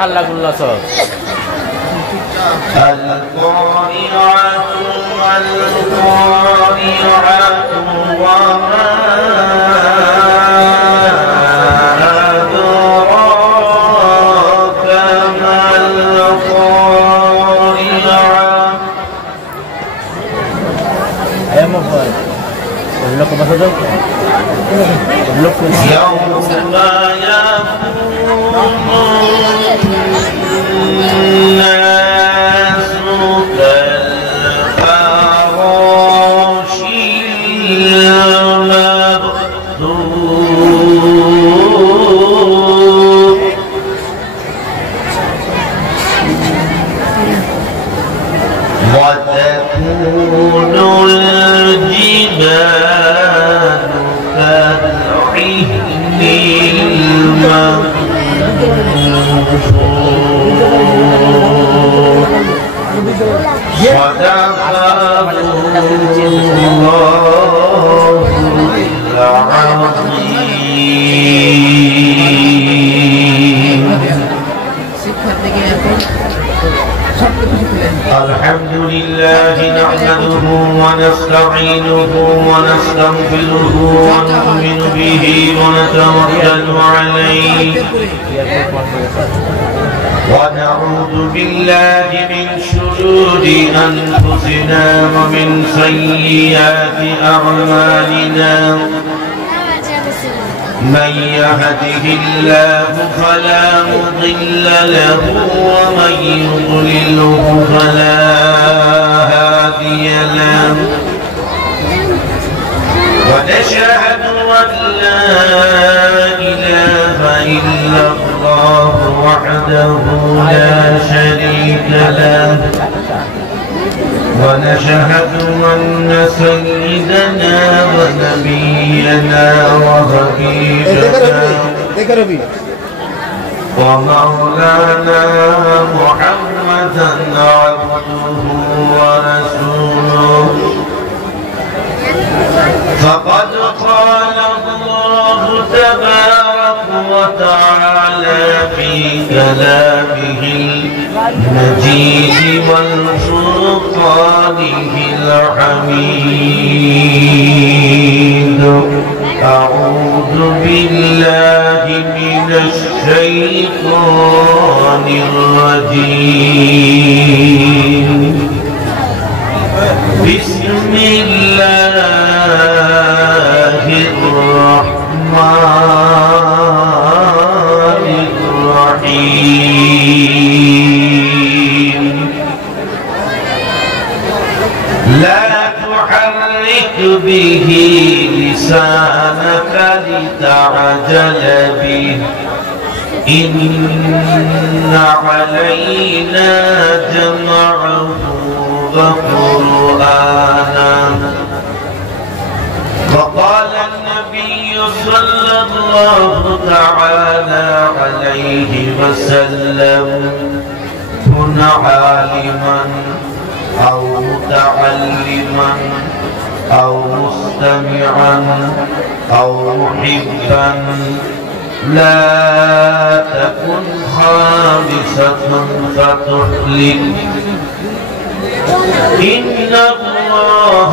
হাল্লা গুল্লা সব الحمد لله نحمده ونستعينه ونستغفره ونؤمن به ونتوكل عليه ونعوذ بالله من شرور أنفسنا ومن سيئات أعمالنا من يهده الله فلا مضل له ومن يضلله فلا هادي له ونشهد أن لا إله إلا الله وحده لا شريك له ونشهد أن سيدنا ونبينا وحبيبنا ومولانا محمدا عبده ورسوله فقد قال الله تبارك وتعالى في كلامه المجيد والفرقانه الحميد أعوذ بالله من الشيطان الرجيم بسم الله الرحمن الرحيم لا تحرك به لسانك لتعجل به إن علينا جمعه وقرآنه وقال النبي صلى الله تعالى عليه وسلم كن عالما أو متعلما أو مستمعا أو محبا لا تكن خامسة فتهلك إن الله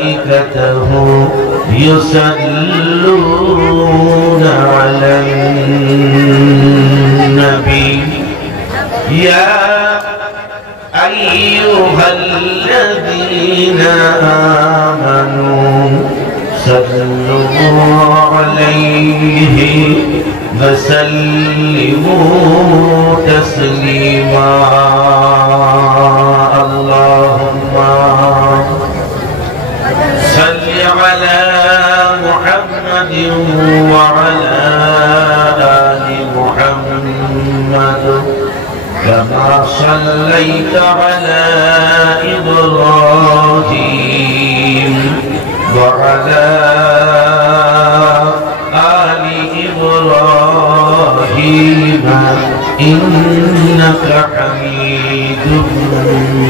وملائكته يصلون على النبي يا أيها الذين آمنوا صلوا عليه وسلموا تسليما اللهم صل على محمد وعلى آل محمد كما صليت على إبراهيم وعلى آل إبراهيم إنك حميد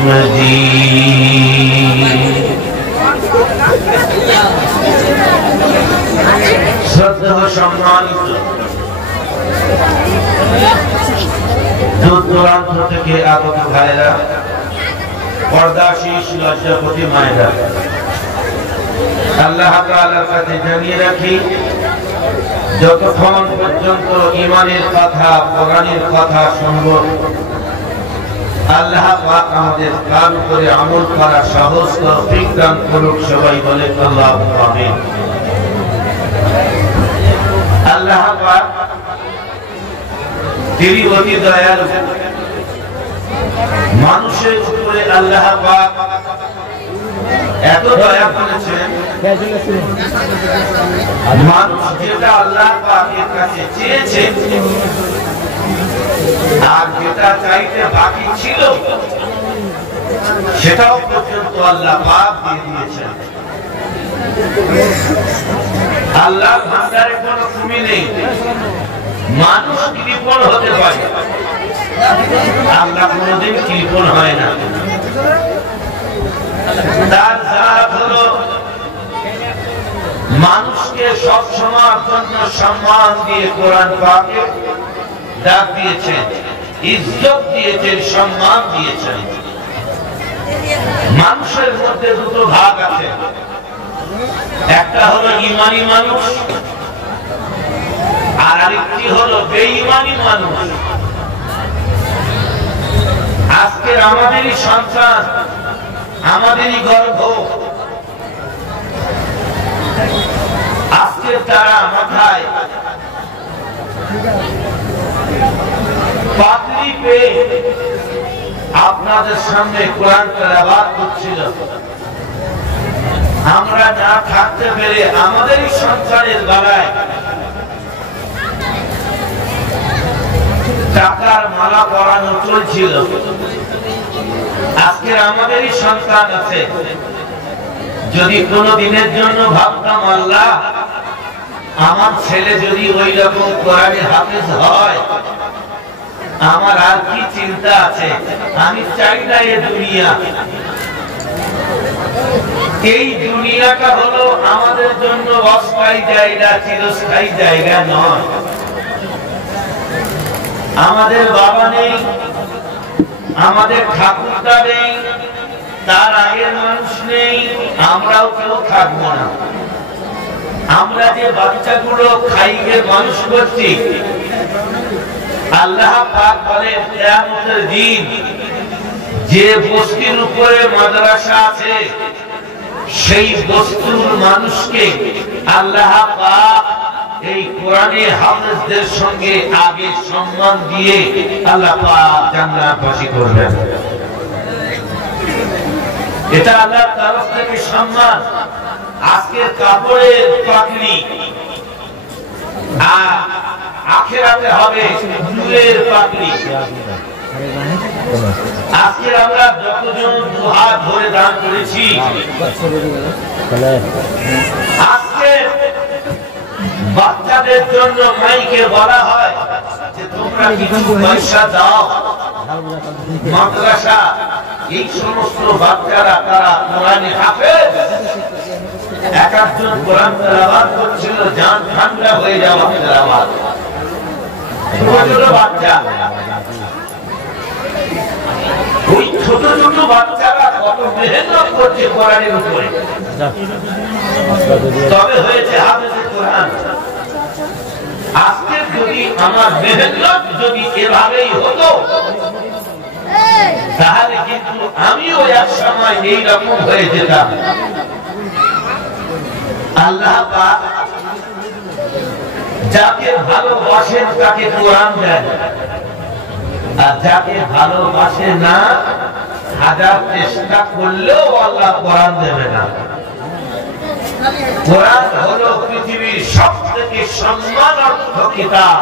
مجيد শ্রদ্ধা সম্মানিত দূর দূরান্ত থেকে আগত ভাইরা, পর্দাশীষ লজ্জাপতি মায়েরা, আল্লাহ তাআলার কাছে জানিয়ে রাখি, যতক্ষণ পর্যন্ত ঈমানের কথা, কোরআনের কথা শুনব, আল্লাহ পাক আমাদের কান করে আমল করা সহজ তৌফিক দান করুক। সবাই বলে আল্লাহুম্মা আমিন। আল্লাহ পাক তিনি অতি দয়ালু। মানুষের উপরে আল্লাহ পাক এত দয়া করেছেন, মানুষ যেটা আল্লাহ পাকের কাছে চেয়েছে আর যেটা চাইতে বাকি ছিল সেটাও পর্যন্ত আল্লাহ পাক দিয়ে দিয়েছেন। আল্লাহর ভান্ডারে কোনো কমি নেই। মানুষ কৃপণ হতে পারে, আল্লাহ কোনদিন কৃপণ হয় না। তার জাত হলো মানুষকে সব সময়ের জন্য সম্মান দিয়ে কোরআন পাকে ডাক দিয়েছেন, ইজ্জত দিয়েছেন, সম্মান দিয়েছেন। মানুষের মধ্যে দুটো ভাগ আছে, একটা হলো ঈমানী মানুষ আর আরেকটি হলো বেঈমানী মানুষ। আজকের আমাদেরই সন্তান, আমাদেরই গর্ভ, আজকের তারা মাথায় পাগড়ি পেয়ে আপনাদের সামনে কোরআন তেলাওয়াত করছিল। আমরা না থাকতে পেরে আমাদেরই সন্তানের গলায় টাকার মালা পরানো চলছিল। আজকের আমাদেরই সন্তান আছে। যদি কোনো দিনের জন্য ভাবতাম আল্লাহ আমার ছেলে যদি ওই রকম কোরআনের হাফেজ হয়, আমার আর কি চিন্তা আছে, আমি চাই না এই দুনিয়া। এই দুনিয়াটা হলো আমাদের জন্য অস্থায়ী জায়গা, চিরস্থায়ী জায়গা নয়। আমাদের বাবা নেই, আমাদের ঠাকুরদা নেই, তার আগের মানুষ নেই, আমরাও কেউ থাকবো না। আমরা যে বাচ্চাগুলো খাইয়ে মানুষ করছি, আল্লাহ পাক বলেন কিয়ামতের দিন যে বস্তির উপরে মাদ্রাসা আছে, সেই বস্তুর মানুষকে আল্লাহ পাক এই কোরআনে হাফেজদের সঙ্গে আগে সম্মান দিয়ে আল্লাহ পাক জান্নাতবাসী করবেন। এটা আল্লাহর তরফ থেকে সম্মান। আজকের কাপড়ের পাগড়ি আর আখিরাতে হবে নূরের পাগড়ি। আজকে আমরা যতজন দুহাত ধরে দান করেছি, আজকে বাচ্চাদের জন্য মাইকে বলা হয় যে তোমরা কিছু পয়সা দাও, মাদ্রাসা এই সমস্ত বাচ্চারা তারা কোরআনে হাফেজ। এক একজন কোরআন তেলাওয়াত করছিল, জান ঠান্ডা হয়ে যাওয়া তেলাওয়াত। ছোট বাচ্চা, ওই ছোট ছোট বাচ্চারা কত মেহনত করছে কোরআনের উপরে, তবে হয়েছে হাফেজে কোরআন। আজকে যদি আমার মেহনত যদি এভাবেই হতো, তাহলে কিন্তু আমিও এক সময় এইরকম হয়ে যেতাম। আল্লাহ পাক যাকে ভালোবাসেন তাকে কোরআন দেন, আর যাকে ভালোবাসে না হাজার চেষ্টা করলেও আল্লাহ কোরআন দেবে না। কোরআন হলো পৃথিবীর সবথেকে সম্মানার্থ কিতাব,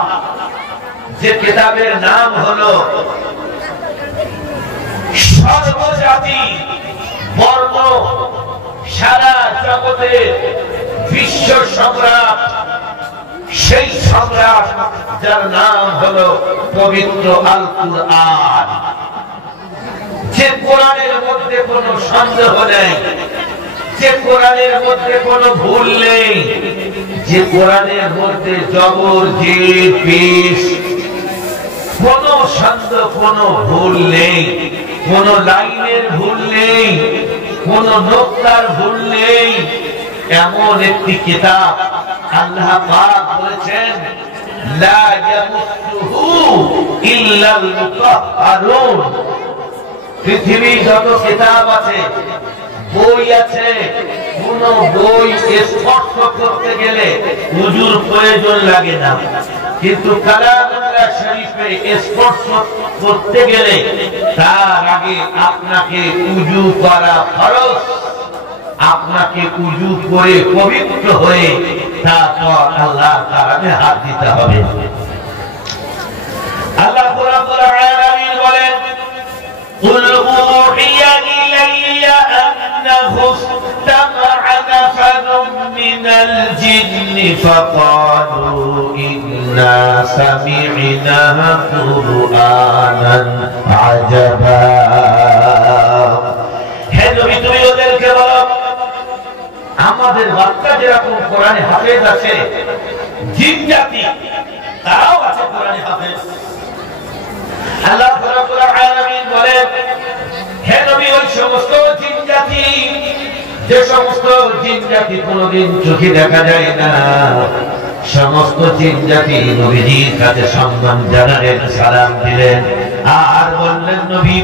যে কিতাবের নাম হলো সর্বজাতি বর্ণ সারা জগতে বিশ্ব সম্রাট সেই সম্রাট যার নাম হলো পবিত্র আল কুরআন, যে কোরআনের মধ্যে কোনো সন্দেহ নেই, যে কোরআনের মধ্যে কোনো ভুল নেই, যে কোরআনের মধ্যে জবর জের পেশ কোনো সন্দেহ, কোনো ভুল নেই, কোনো লাইনের ভুল নেই, কোনো নোক্তার ভুল নেই, এমন একটি কিতাব আল্লাহ পাক বলেছেন লা ইয়ামুসুহু ইল্লাল মুতাহহারুন। পৃথিবীর যত কিতাব আছে, বই আছে, কোন বই স্পর্শ করতে গেলে ওযুর প্রয়োজন লাগে না, কিন্তু কালামুল্লাহ শরীফে স্পর্শ করতে গেলে তার আগে আপনাকে ওযু করা ফরজ। আপনাকে ওযু করে পবিত্র হয়ে তারপর আল্লাহর কালামে হাত দিতে হবে। আল্লাহ রাব্বুল আলামিন বলেন قل أوحي إلي أنه استمع نفر من الجن فقالوا إنا سمعنا قرآنا عجبا। হে নবী, তুমি ওদেরকে বলো আমাদের বাচ্চা যেরকম কোরআনে হাফেজ আছে, জিন জাতি তারাও আছে কোরআনে হাফেজ। আল্লাহ রাব্বুল আলামিন বলেন হে নবী, ওই সমস্ত জিন জাতি, যে সমস্ত জিন জাতি কোনদিন চোখে দেখা যায় না, সমস্ত জিন জাতি নবীজির কাছে সম্মান জানালেন, সালাম দিলেন, আর বললেন নবী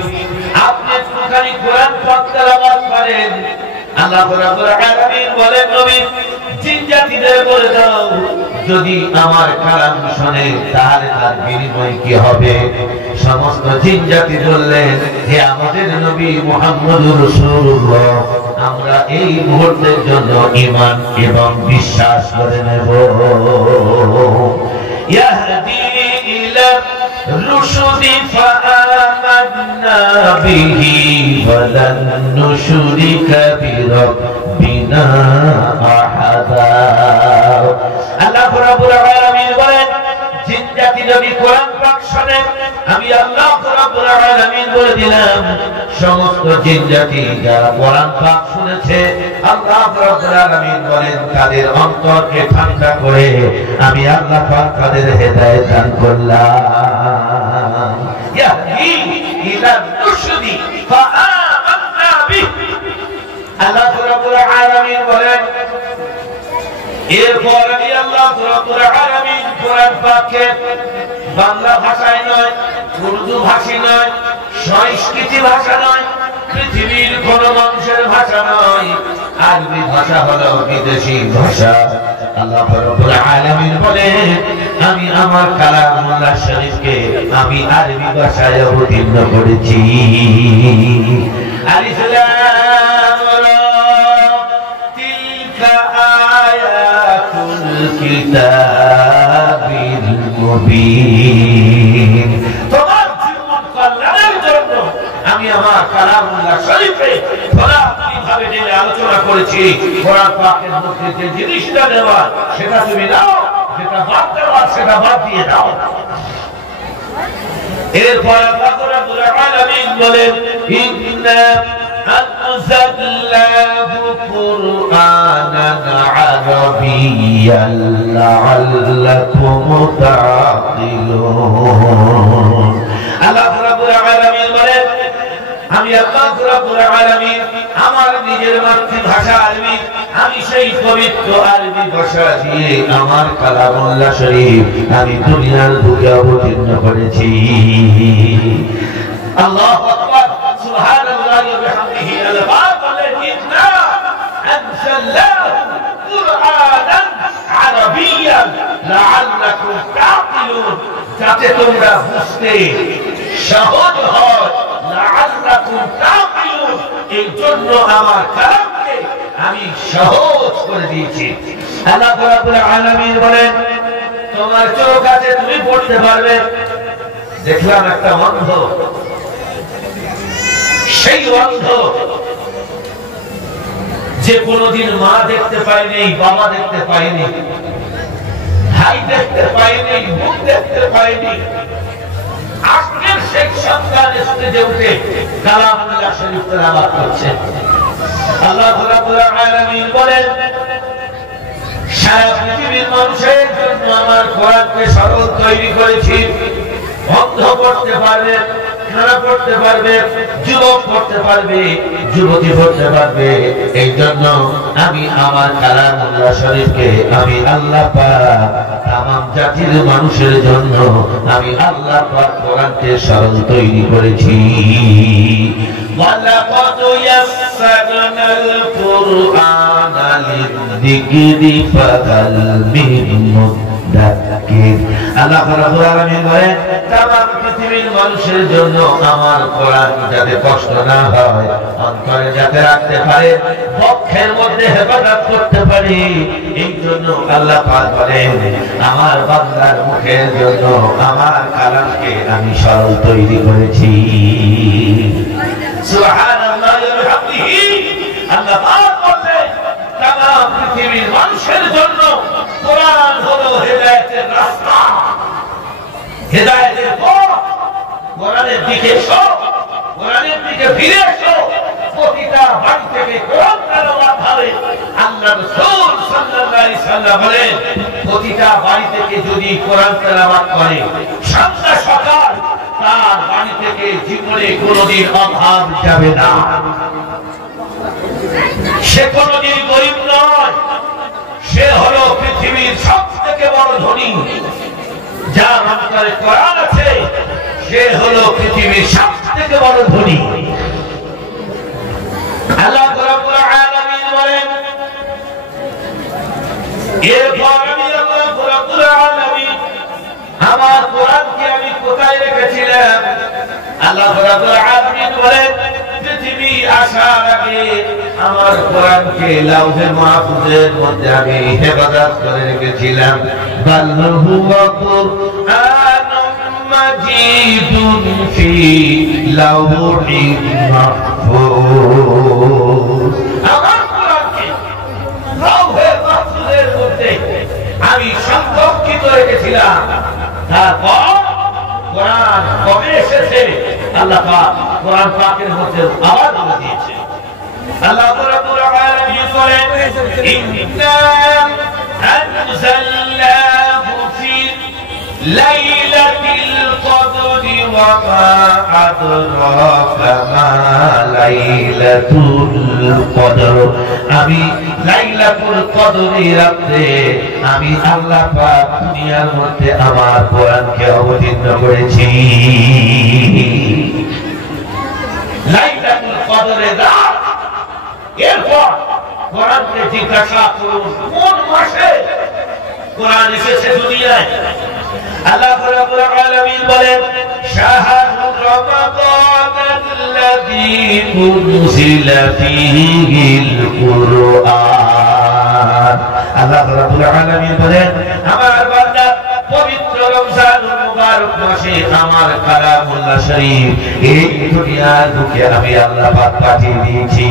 আপনি একটুখানি কোরআন পাক তেলাওয়াত করেন। আল্লাহ রাব্বুল আলামিন বলেন নবী জিন জাতিদের বলে দাও যদি আমার কালাম শুনে তাহলে তার বিনিময় কি হবে। সমস্ত জিন জাতি বললেন হে আমাদের নবী মুহাম্মদুর রাসূলুল্লাহ, আমরা এই মুহূর্তের জন্য ঈমান এবং বিশ্বাস করে নেব। ইয়াহদি ইলা রুশুদি ফাআমান্না বিহি ওয়ালান নুশরিকা বিরাব্বিনা আহাদা। আল্লাহ রাব্বুল আলামিন বলেন জিন জাতি যদি কোরআন পাক শুনে, আমি আল্লাহ রাব্বুল আলামিন বলে দিলাম সমস্ত জিন জাতি যারা কোরআন পাক শুনেছে, আল্লাহ রাব্বুল আলামিন বলেন তাদের অন্তরকে ঠান্ডা করে আমি আল্লাহ পাক তাদের হেদায়েত দান করলাম। ইয়াহদি ইলা রুশদি ফাআমান্না বিহি। আল্লাহ রাব্বুল আলামিন বলেন এরপর আমি আল্লাহ রাব্বুল আলামিন কোরআন পাককে বাংলা ভাষায় নয়, উর্দু ভাষী নয়, সংস্কৃতি ভাষা নয়, পৃথিবীর কোন মানুষের ভাষা নয়, আরবি ভাষা হলো বিদেশি ভাষা। আল্লাহ রাব্বুল আলামিন বলেন আমি আমার কালামুল্লাহ শরীফকে আমি আরবি ভাষায় অবতীর্ণ করেছি। আলিফ লাম রা তিলকা আয়াতুল কিতাবিল মুবিন। তোমার জীবন কল্যাণের জন্য আমি আমার কালামুল্লাহ শরীফে খোলাখুলিভাবে যে আলোচনা করেছি, কোরআন পাকের মধ্যে যে জিনিসটা দেওয়া সেটা তুমি দাও, যেটা বাদ দেওয়া সেটা বাদ দিয়ে দাও। এরপর আল্লাহ রাব্বুল আলামিন বলেন ইন্না আনজালনাহু কুরআনান আরাবিয়্যান লাআল্লাকুম তা'কিলুন। আল্লাহ রাব্বুল আলামিন বলেন আমি আল্লাহ রাব্বুল আলামিন আমার নিজের মাতৃভাষা আরবি, আমি সেই পবিত্র আরবি ভাষা দিয়ে আমার কালামুল্লাহ শরীফ আমি দুনিয়ার বুকে অবতীর্ণ করেছি। আল্লাহু আকবার, সুবহানাল্লাহি ওয়া বিহামদিহি। আল্লাহ বলেন ইন্না আনজালনাহু কুরআনান আরাবিয়্যান লাআল্লাকুম তা'কিলুন, যাতে তোমরা বুঝতে সহজ হয়, লাআল্লাকুম তা'কিলুন, এই জন্য আমার কালামকে আমি সহজ করে দিয়েছি। আল্লাহ রাব্বুল আলামিন বলেন তোমার চোখ আছে তুমি পড়তে পারবে। দেখলাম একটা অন্ধ, সেই অন্ধ যে কোনদিন মা দেখতে পায়নি, বাবা দেখতে পায়নি, ভাই দেখতে পাইনি, মুখ দেখতে পাইনি, আজকের শেখ সন্তান স্টেজে উঠে কালামুল্লাহ শরীফ তেলাওয়াত করছে। আল্লাহ রাব্বুল আলামিন বলেন, সারা পৃথিবীর মানুষের জন্য আমার কোরআনকে সরল তৈরি করেছি। অন্ধ পড়তে পারবে, খারাপ পড়তে পারবে, যুবক পড়তে পারবে, যুবতী পড়তে পারবে। এই জন্য আমি আমার কালামুল্লাহ শরীফকে আমি আল্লাহ পাক তামাম জাতির মানুষের জন্য আমি আল্লাহ পাক কোরআনকে সরল তৈরি করেছি। ওয়ালাকাদ ইয়াসসারনাল কুরআনা লিযিকরি ফাহাল মিন মুদ্দাক্কির। আল্লাহ রাব্বুল আলামিন বলেন, তামাম পৃথিবীর মানুষের জন্য আমার কোরআন যাতে কষ্ট না হয়, অন্তরে যাতে রাখতে পারে, পক্ষের মধ্যে হেফাজত করতে পারে, এই জন্য আল্লাহ পাক বলেন আমার বান্দার মুখের জন্য আমার কালামকে আমি সরল তৈরি করেছি। সুবহানাল্লাহি ওয়া বিহামদিহি। আল্লাহ পাক বলেন তামাম পৃথিবীর মানুষের জন্য কোরআন হলো হেদায়েতের রাস্তা, হেদায়েতের পথ। কোরআনের দিকে এসো, কোরআনের দিকে ফিরে এসো। প্রতিটা বাড়ি থেকে কোরআন তেলাওয়াত হবে। আল্লাহ রাসূল সাল্লাল্লাহু আলাইহি সাল্লাম বলেন, প্রতিটা বাড়ি থেকে যদি কোরআন তেলাওয়াত করে সন্ধ্যা সকাল, তার বাড়ি থেকে জীবনে কোনোদিন অভাব যাবে না। সে কোনোদিন গরিব নয়, সে হলো পৃথিবীর সবথেকে বড় ধনী। যার অন্তরে কোরআন আছে সে হলো পৃথিবীর সবথেকে বড় ধনী। আল্লাহ রাব্বুল আলামিন বলেন, এরপর আমি আল্লাহ রাব্বুল আলামিন আমার কোরআনকে আমি কোথায় রেখেছিলাম? আল্লাহ রাব্বুল আলামিন বলেন, পৃথিবী আসার আগে আমার কোরআনকে লাউহে মাহফুজের মধ্যে আমি হেফাজত করে রেখেছিলাম। বাল হুয়া কুরআনুম মাজিদুন ফি লাউহিন মাহফুজ। আমার কোরআনকে লাউহে মাহফুজের মধ্যে আমি সংরক্ষিত রেখেছিলাম। তারপর কোরআন কবে এসেছে? আল্লাহ পাক কোরআন পাকের মধ্যে আওয়াজ করে দিয়েছে। আল্লাহ রাব্বুল আলামিন বলেন, ইন্না আনজালনাহু ফি লাইলাতিল কদরি ওয়া মা আদরাকা মা লাইলাতুল কদর। আমি লাইলাতুল কদরের রাতে আমি আল্লাহ পাক দুনিয়ার মধ্যে আমার কোরআনকে অবতীর্ণ করেছি। লাইলাতুল কদরের রাত। এরপর কোরআনকে জিজ্ঞাসা করুন, কোন মাসে কোরআন এসেছে দুনিয়ায়? আল্লাহ রাব্বুল আলামিন বলেন, শাহরু রমাদানাল্লাযী উনজিলা ফীহিল কুরআন। আল্লাহ রাব্বুল আলামিন বলেন, আমার বান্দা পবিত্র রমজানুল মুবারক মাসে আমার কালামুল্লাহ শরীফ এই দুনিয়ার বুকে আমি আল্লাহ পাক পাঠিয়ে দিয়েছি।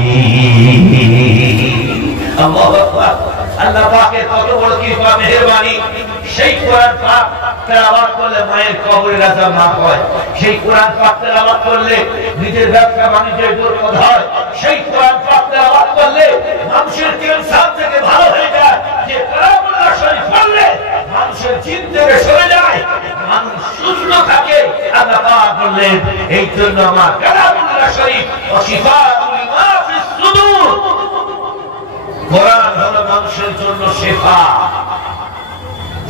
আল্লাহু আকবার। আল্লাহ পাকের কত বড় কৃপা, মেহেরবানি। সেই কোরআন পাক তেলাওয়াত করলে মায়ের কবরের আযাব মাফ হয়। সেই কোরআন পাক তেলাওয়াত করলে নিজের ব্যবসা বাণিজ্যের বরকত হয়। সেই কোরআন পাক তেলাওয়াত করলে মানুষের ক্যান্সার থেকে ভালো হয়ে যায়। যে কালামুল্লাহ শরীফ পড়লে মানুষের জিন থেকে সরে যায়, মানুষ সুস্থ থাকে। আল্লাহ পাক বললেন, এই জন্য আমার কালামুল্লাহ শরীফ শিফাউল লিমা ফিস সুদূর। কোরআন হলো মানুষের জন্য শিফা।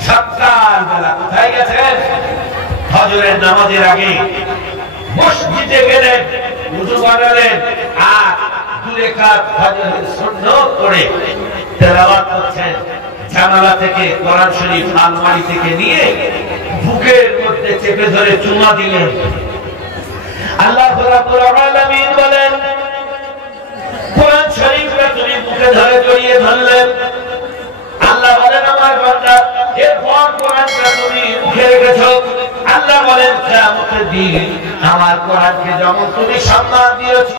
সকাল বেলা কোথায় গেছেন? ফজরের নামাজের আগে মসজিদে গেলেন, ওযু বানালেন, আর 2 রাকাত ফজরের সুন্নাত পড়ে তেলাওয়াত করছেন। জানালা থেকে কোরআন শরীফ আলমারি থেকে নিয়ে বুকের মধ্যে চেপে ধরে চুমা দিলেন। আল্লাহ রাব্বুল আলামিন বলেন, কোরআন শরীফটা তুমি বুকে ধরে জড়িয়ে ধরলেন। আল্লাহ বলেন, আমার বান্দা এরপর কোরআনটা তুমি মুখে রেখেছো। আল্লাহ বলেন, কিয়ামতের দিন আমার কোরআনকে যেমন তুমি সম্মান দিয়েছো